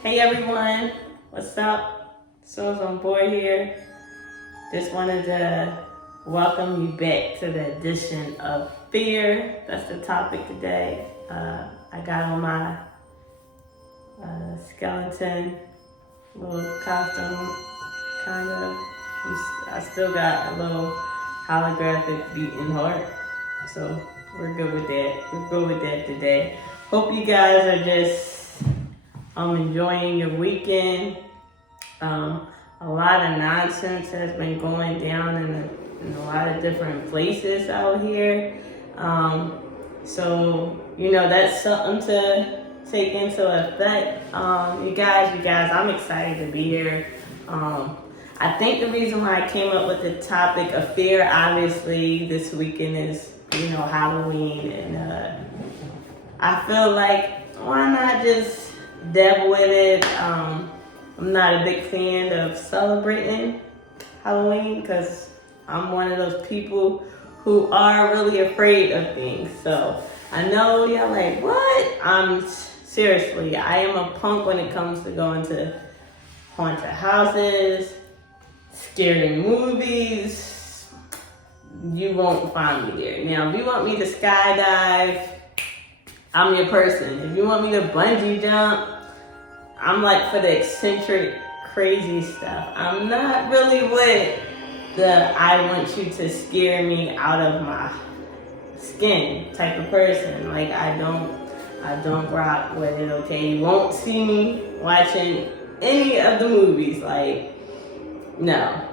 Hey everyone, what's up? So's on board here. Just wanted to welcome you back to the edition of Fear. That's the topic today. I got on my skeleton little costume, kind of. I still got a little holographic beating heart, so we're good with that. We're good with that today. Hope you guys are just enjoying your weekend. A lot of nonsense has been going down in a lot of different places out here. So that's something to take into effect. You guys, I'm excited to be here. I think the reason why I came up with the topic of fear, obviously, this weekend is Halloween, and I feel like why not just dabble with it. I'm not a big fan of celebrating Halloween because I'm one of those people who are really afraid of things. So I know y'all like, what? Seriously, I am a punk when it comes to going to haunted houses, scary movies. You won't find me there. Now, if you want me to skydive, I'm your person. If you want me to bungee jump, I'm like for the eccentric, crazy stuff. I'm not really with the I want you to scare me out of my skin type of person. Like I don't rock with it, okay? You won't see me watching any of the movies. Like, no,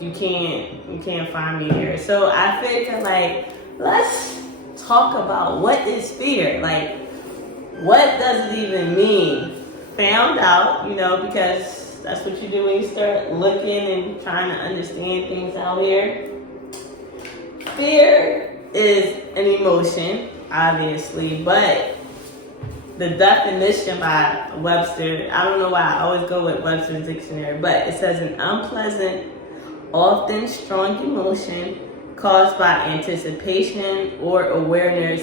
you can't find me here. So I figured like, let's talk about what is fear. Like, what does it even mean? Found out, because that's what you do when you start looking and trying to understand things out here. Fear is an emotion, obviously, but the definition by Webster, I don't know why I always go with Webster's dictionary, but it says an unpleasant, often strong emotion caused by anticipation or awareness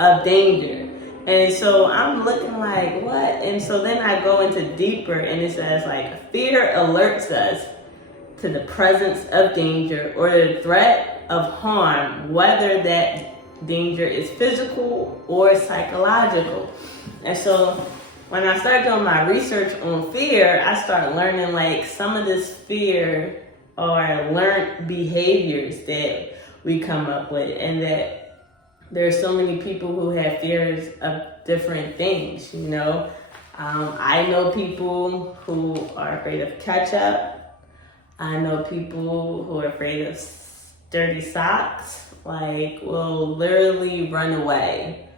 of danger. And so I'm looking like, what? And so then I go into deeper and it says like, fear alerts us to the presence of danger or the threat of harm, whether that danger is physical or psychological. And so when I started doing my research on fear, I started learning like some of this fear are learned behaviors that we come up with, and that there are so many people who have fears of different things, I know people who are afraid of ketchup. I know people who are afraid of dirty socks, like will literally run away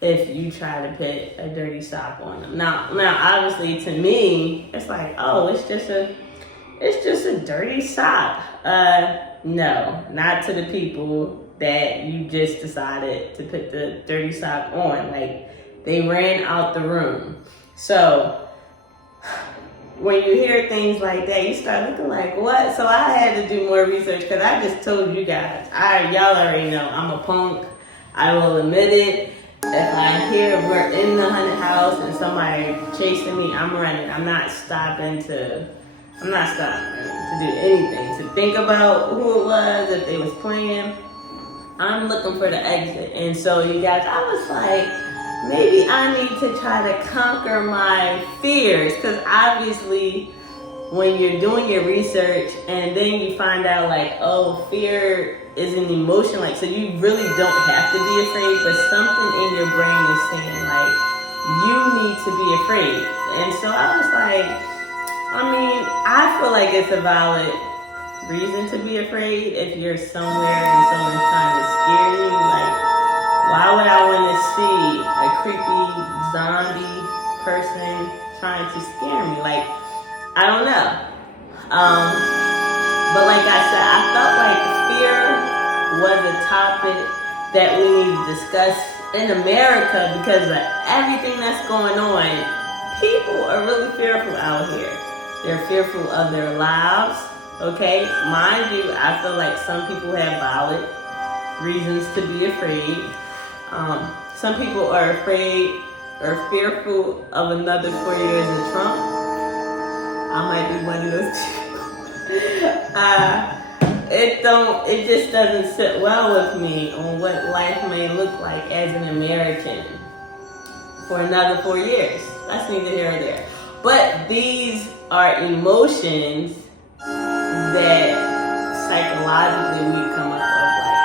if you try to put a dirty sock on them. Now obviously to me, it's like, oh, it's just a dirty sock. No, not to the people that you just decided to put the dirty sock on. Like, they ran out the room. So when you hear things like that, you start looking like, what? So I had to do more research because I just told you guys. Y'all already know I'm a punk. I will admit it. If I hear we're in the haunted house and somebody chasing me, I'm running. I'm not stopping to do anything, to think about who it was, if they was playing. I'm looking for the exit. And so you guys, I was like, maybe I need to try to conquer my fears, because obviously when you're doing your research and then you find out like, oh, fear is an emotion, like, so you really don't have to be afraid, but something in your brain is saying like, you need to be afraid. And so I was like, I feel like it's a valid reason to be afraid if you're somewhere and someone's trying to scare you. Like, why would I want to see a creepy zombie person trying to scare me? Like, I don't know. But like I said, I felt like fear was a topic that we need to discuss in America because of everything that's going on. People are really fearful out here. They're fearful of their lives. Okay, mind you, I feel like some people have valid reasons to be afraid. Some people are afraid or fearful of another 4 years in Trump. I might be one of those two. It just doesn't sit well with me on what life may look like as an American for another 4 years. That's neither here or there. But these are emotions that psychologically we come up with, like,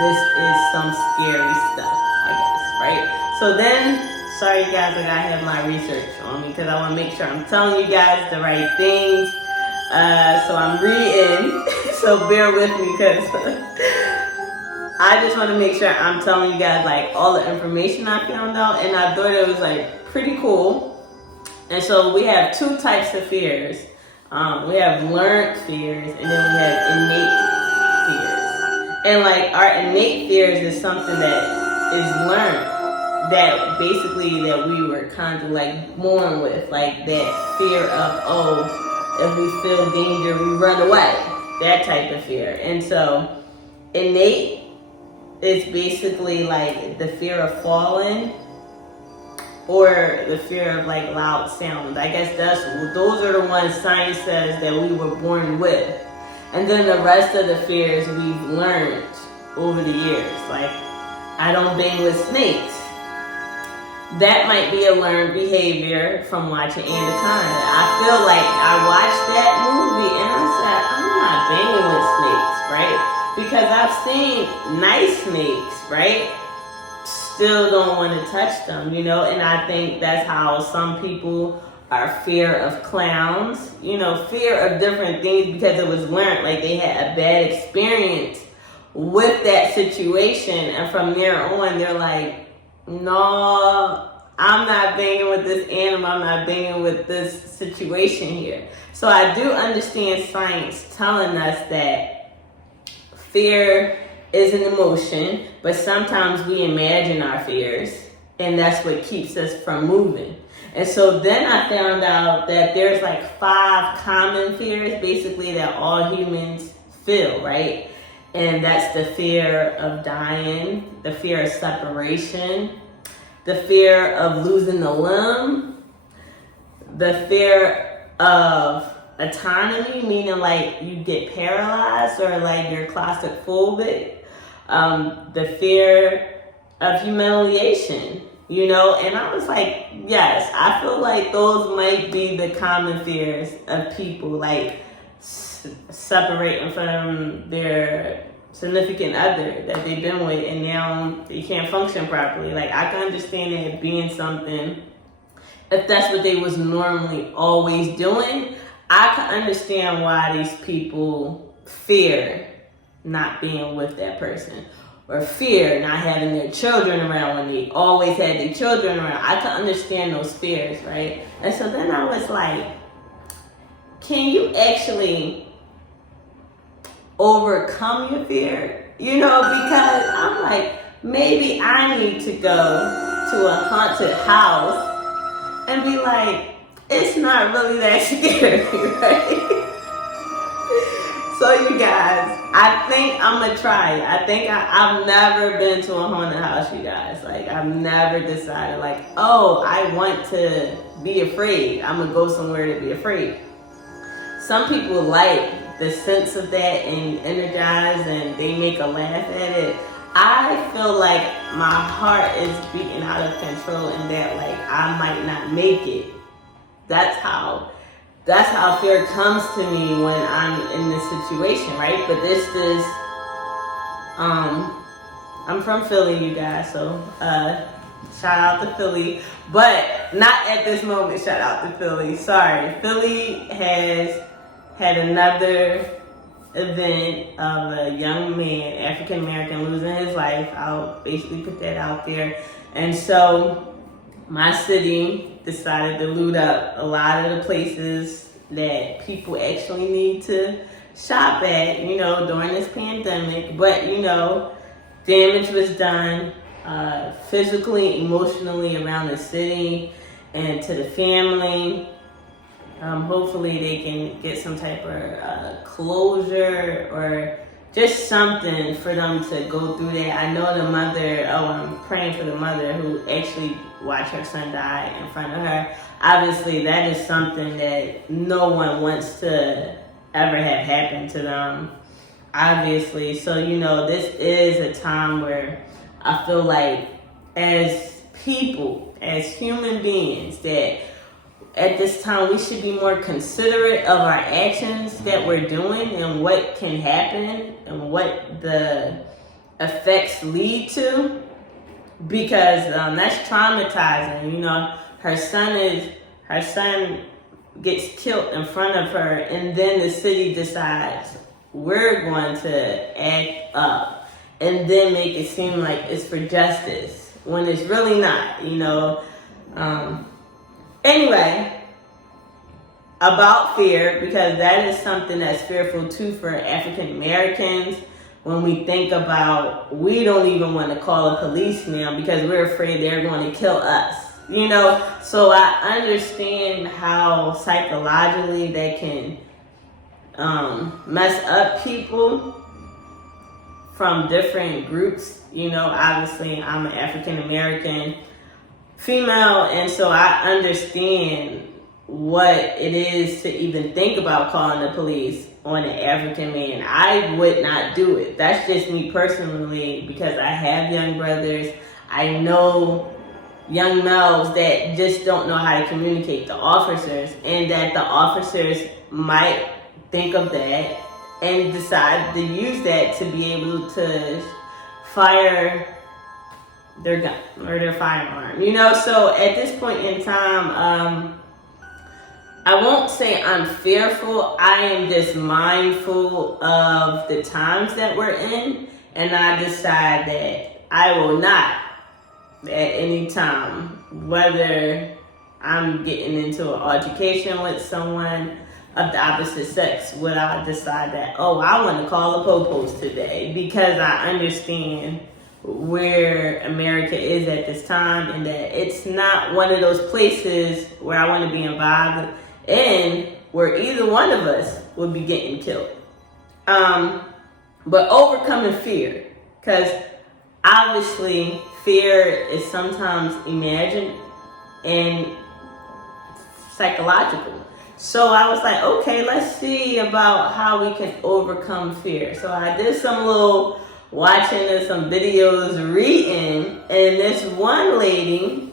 this is some scary stuff, I guess, right? So then, sorry guys, I gotta have my research on me because I want to make sure I'm telling you guys the right things. So I'm reading, so bear with me because I just want to make sure I'm telling you guys like all the information I found out, and I thought it was like pretty cool. And so we have two types of fears. We have learned fears, and then we have innate fears. And like our innate fears is something that is learned, that basically that we were kind of like born with, like that fear of, oh, if we feel danger, we run away, that type of fear. And so innate is basically like the fear of falling, or the fear of like loud sound. I guess those are the ones science says that we were born with. And then the rest of the fears we've learned over the years. Like, I don't bang with snakes. That might be a learned behavior from watching Anaconda. I feel like I watched that movie and I said, I'm not banging with snakes, right? Because I've seen nice snakes, right? Still don't want to touch them, you know? And I think that's how some people are fear of clowns, you know, fear of different things because it was learned, like they had a bad experience with that situation. And from there on, they're like, no, I'm not banging with this animal. I'm not banging with this situation here. So I do understand science telling us that fear is an emotion, but sometimes we imagine our fears, and that's what keeps us from moving. And so then I found out that there's like 5 common fears, basically, that all humans feel, right? And that's the fear of dying, the fear of separation, the fear of losing a limb, the fear of autonomy, meaning like you get paralyzed or like you're claustrophobic, the fear of humiliation, you know? And I was like, yes, I feel like those might be the common fears of people, like separating from their significant other that they've been with and now they can't function properly. Like, I can understand it being something, if that's what they was normally always doing. I can understand why these people fear not being with that person, or fear not having their children around when they always had their children around. I can understand those fears, right? And so then I was like, can you actually overcome your fear? You know, because I'm like, maybe I need to go to a haunted house and be like, it's not really that scary, right? So you guys, I think I'm gonna try it. I think I've never been to a haunted house, you guys. Like, I've never decided like, oh, I want to be afraid. I'm gonna go somewhere to be afraid. Some people like the sense of that and energize and they make a laugh at it. I feel like my heart is beating out of control and that like I might not make it. That's how fear comes to me when I'm in this situation, right? But I'm from Philly, you guys, so shout out to Philly, but not at this moment. Shout out to Philly. Sorry, Philly has had another event of a young man, African American, losing his life. I'll basically put that out there. And so my city decided to loot up a lot of the places that people actually need to shop at, you know, during this pandemic. But, you know, damage was done physically, emotionally around the city and to the family. Hopefully they can get some type of closure or just something for them to go through that. I know the mother, I'm praying for the mother who actually watched her son die in front of her. Obviously, that is something that no one wants to ever have happen to them, obviously. So, this is a time where I feel like as people, as human beings, that at this time we should be more considerate of our actions that we're doing and what can happen and what the effects lead to, because that's traumatizing. Her son gets killed in front of her, and then the city decides we're going to act up and then make it seem like it's for justice when it's really not. Anyway, about fear, because that is something that's fearful too for African Americans. When we think about, we don't even want to call a police now because we're afraid they're going to kill us. So I understand how psychologically that can mess up people from different groups. Obviously I'm an African American female, and so I understand what it is to even think about calling the police on an African man. I would not do it. That's just me personally, because I have young brothers. I know young males that just don't know how to communicate to officers, and that the officers might think of that and decide to use that to be able to fire their gun or their firearm. So at this point in time, I won't say I'm fearful. I am just mindful of the times that we're in, and I decide that I will not at any time, whether I'm getting into an altercation with someone of the opposite sex, would I decide that, I want to call the po-pos today, because I understand where America is at this time, and that it's not one of those places where I want to be involved in where either one of us would be getting killed. But overcoming fear, because obviously fear is sometimes imagined and psychological. So I was like, okay, let's see about how we can overcome fear. So I did some little watching and some videos, reading, and this one lady,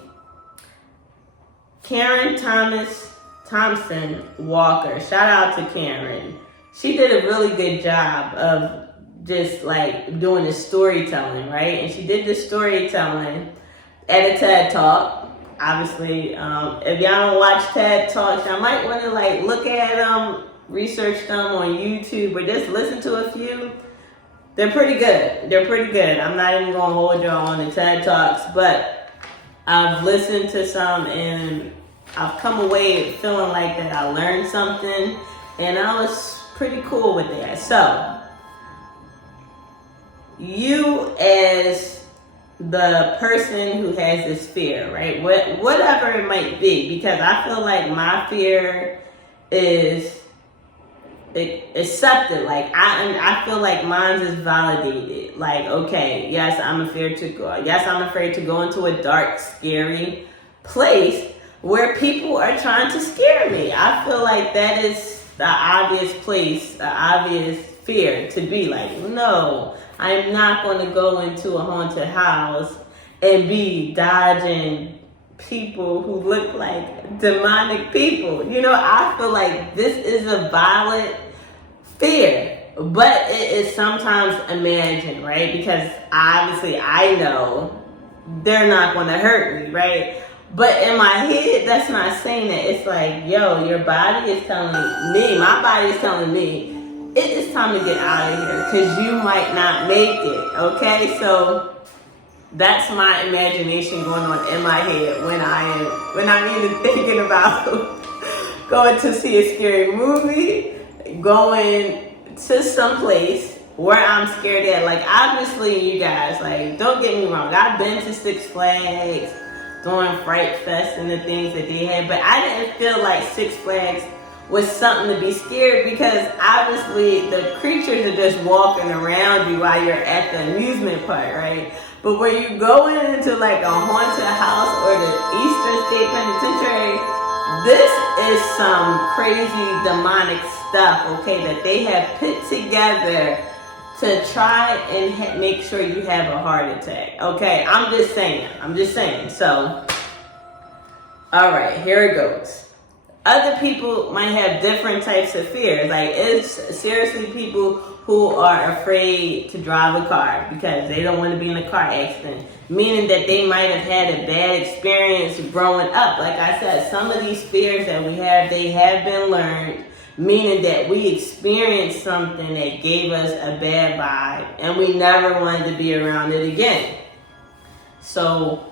Karen Thompson Walker, shout out to Karen. She did a really good job of just like doing the storytelling, right? And she did the storytelling at a TED Talk. Obviously, if y'all don't watch TED Talks, y'all might want to like look at them, research them on YouTube, or just listen to a few. They're pretty good. I'm not even going to hold y'all on the TED Talks, but I've listened to some and I've come away feeling like that I learned something, and I was pretty cool with that. So, you as the person who has this fear, right? Whatever it might be, because I feel like my fear is accepted. Like I feel like mine is validated. Like, okay, yes, I'm afraid to go into a dark, scary place where people are trying to scare me. I feel like that is the obvious place, the obvious fear to be like, no, I'm not going to go into a haunted house and be dodging people who look like demonic people. I feel like this is a valid fear, but it is sometimes imagined, right? Because obviously I know they're not going to hurt me, right? But in my head, that's not saying that. It's like, yo, your body is telling me, my body is telling me, it is time to get out of here because you might not make it, okay? So that's my imagination going on in my head when I'm even thinking about going to see a scary movie, going to some place where I'm scared at. Like, obviously, you guys, like, don't get me wrong. I've been to Six Flags during Fright Fest and the things that they had, but I didn't feel like Six Flags was something to be scared, because obviously the creatures are just walking around you while you're at the amusement park, right? But when you go into like a haunted house or the Eastern State Penitentiary, this is some crazy demonic stuff, okay, that they have put together to try and make sure you have a heart attack. Okay, I'm just saying. So, all right, here it goes. Other people might have different types of fears. Like, it's seriously people who are afraid to drive a car because they don't want to be in a car accident, meaning that they might have had a bad experience growing up. Like I said, some of these fears that we have, they have been learned, meaning that we experienced something that gave us a bad vibe and we never wanted to be around it again. So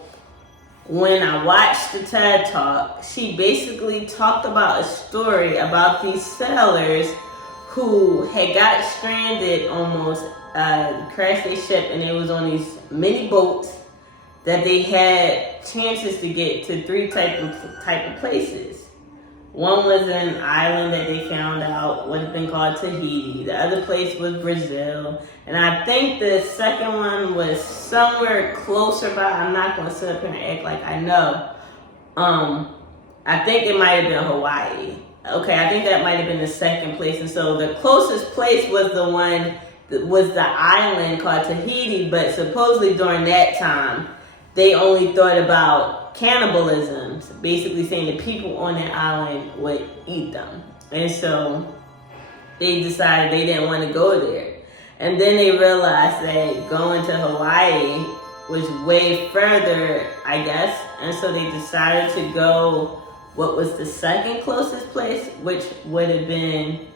when I watched the TED Talk, she basically talked about a story about these sailors who had got stranded, almost crashed their ship, and they was on these mini boats that they had chances to get to three type of places. One was an island that they found out would have been called Tahiti. The other place was Brazil. And I think the second one was somewhere closer by. I'm not going to sit up here and act like I know. I think it might have been Hawaii. Okay, I think that might have been the second place. And so the closest place was the one, was the island called Tahiti. But supposedly during that time, they only thought about cannibalism, basically saying the people on that island would eat them. And so they decided they didn't want to go there. And then they realized that going to Hawaii was way further, I guess. And so they decided to go, what was the second closest place, which would have been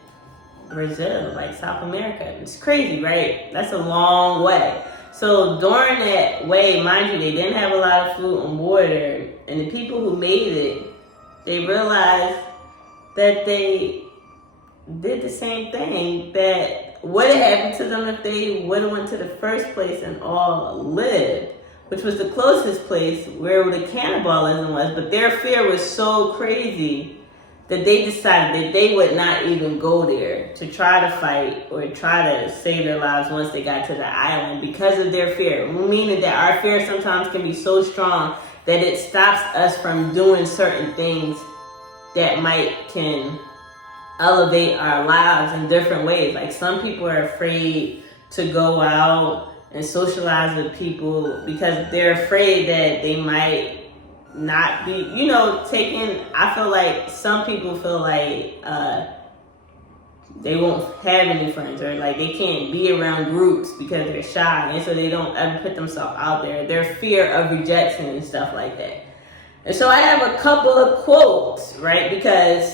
Brazil, like South America. It's crazy, right? That's a long way. So during that way, mind you, they didn't have a lot of food and water. And the people who made it, they realized that they did the same thing that would have happened to them if they would have went to the first place and all lived, which was the closest place where the cannibalism was. But their fear was so crazy that they decided that they would not even go there to try to fight or try to save their lives once they got to the island because of their fear. Meaning that our fear sometimes can be so strong that it stops us from doing certain things that can elevate our lives in different ways. Like some people are afraid to go out and socialize with people because they're afraid that they might not be, taken. I feel like some people feel like they won't have any friends, or like they can't be around groups because they're shy, and so they don't ever put themselves out there. Their fear of rejection and stuff like that. And so I have a couple of quotes, right? Because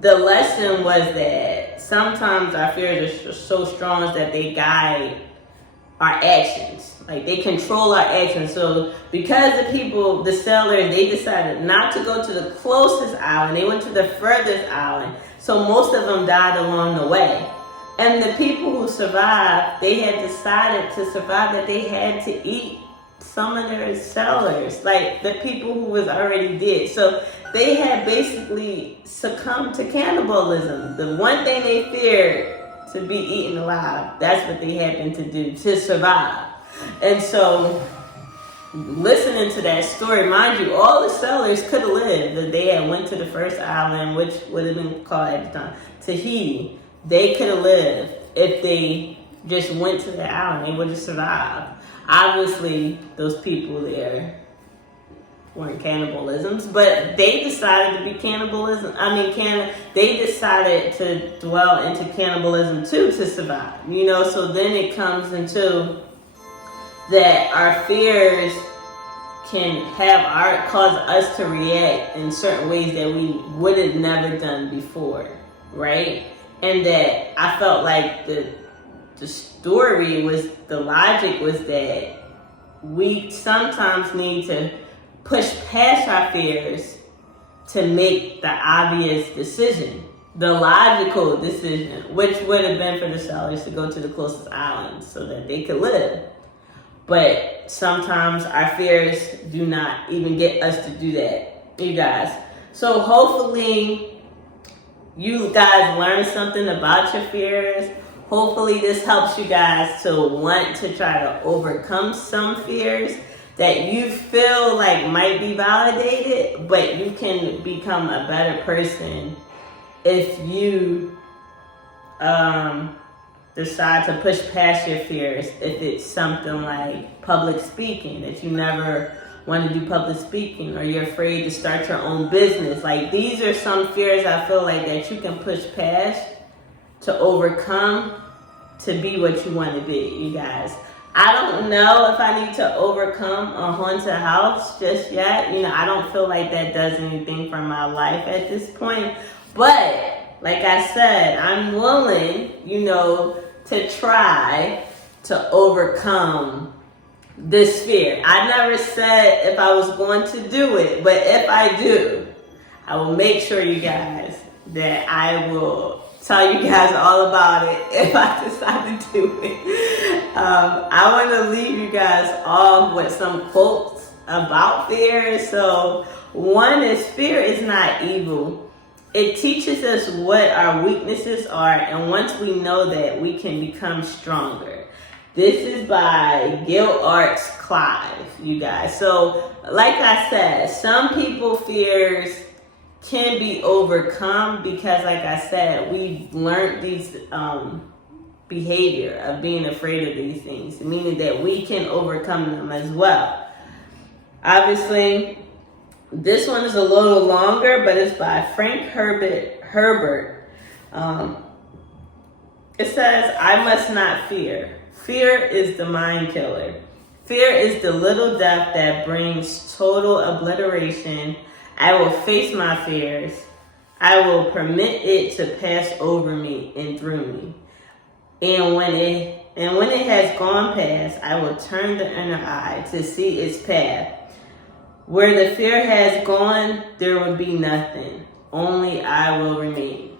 the lesson was that sometimes our fears are so strong that they guide our actions. Like they control our actions. So because the sailors, they decided not to go to the closest island. They went to the furthest island. So most of them died along the way. And the people who survived, they had decided to survive that they had to eat some of their sailors, like the people who was already dead. So they had basically succumbed to cannibalism. The one thing they feared, to be eaten alive, that's what they happened to do to survive. And so listening to that story, mind you, all the sailors could have lived if they had went to the first island, which would have been called at the time Tahiti. They could have lived if they just went to the island. They would have survived. Obviously, those people there weren't cannibalisms, but they decided to be cannibalism. They decided to dwell into cannibalism too to survive. So then it comes into that our fears can cause us to react in certain ways that we would have never done before, right? And that I felt like the logic was that we sometimes need to push past our fears to make the obvious decision, the logical decision, which would have been for the sailors to go to the closest island so that they could live. But sometimes our fears do not even get us to do that, you guys. So hopefully you guys learn something about your fears. Hopefully this helps you guys to want to try to overcome some fears that you feel like might be validated, but you can become a better person if you decide to push past your fears. If it's something like public speaking, that you never want to do public speaking, or you're afraid to start your own business. Like, these are some fears I feel like that you can push past to overcome to be what you want to be, you guys. I don't know if I need to overcome a haunted house just yet. You know, I don't feel like that does anything for my life at this point. But like I said, I'm willing, you know, to try to overcome this fear. I never said if I was going to do it, but if I do, I will make sure, you guys, that I will tell you guys all about it if I decide to do it. I want to leave you guys off with some quotes about fear. So one is, fear is not evil. It teaches us what our weaknesses are, and once we know that, we can become stronger. This is by Gilbert Clive, you guys. So like I said, some people fears can be overcome because, like I said, we've learned these behavior of being afraid of these things, meaning that we can overcome them as well. Obviously, this one is a little longer, but it's by Frank Herbert. It says, I must not fear. Fear is the mind killer. Fear is the little death that brings total obliteration. I will face my fears. I will permit it to pass over me and through me. And when it has gone past, I will turn the inner eye to see its path. Where the fear has gone, there will be nothing. Only I will remain.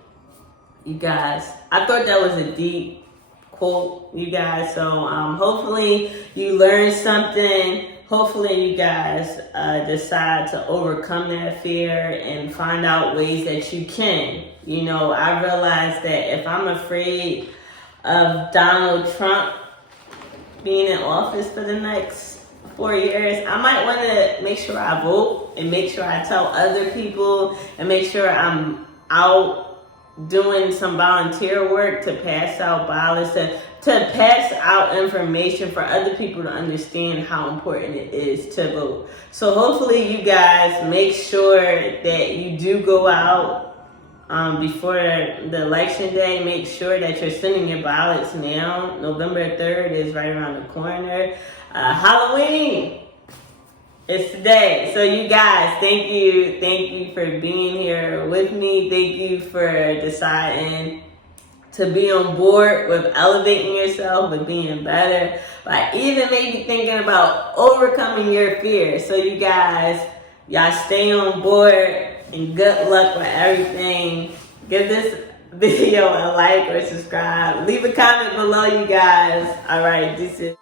You guys, I thought that was a deep quote, you guys. So hopefully you learned something. Hopefully you guys decide to overcome that fear and find out ways that you can. You know, I realized that if I'm afraid of Donald Trump being in office for the next 4 years, I might want to make sure I vote and make sure I tell other people and make sure I'm out doing some volunteer work to pass out ballots, to pass out information for other people to understand how important it is to vote. So hopefully you guys make sure that you do go out before the election day. Make sure that you're sending your ballots now. November 3rd is right around the corner. Halloween is today. So you guys, thank you for being here with me. Thank you for deciding to be on board with elevating yourself, with being better, by even maybe thinking about overcoming your fears. So you guys, y'all stay on board and good luck with everything. Give this video a like or subscribe. Leave a comment below, you guys. All right, this is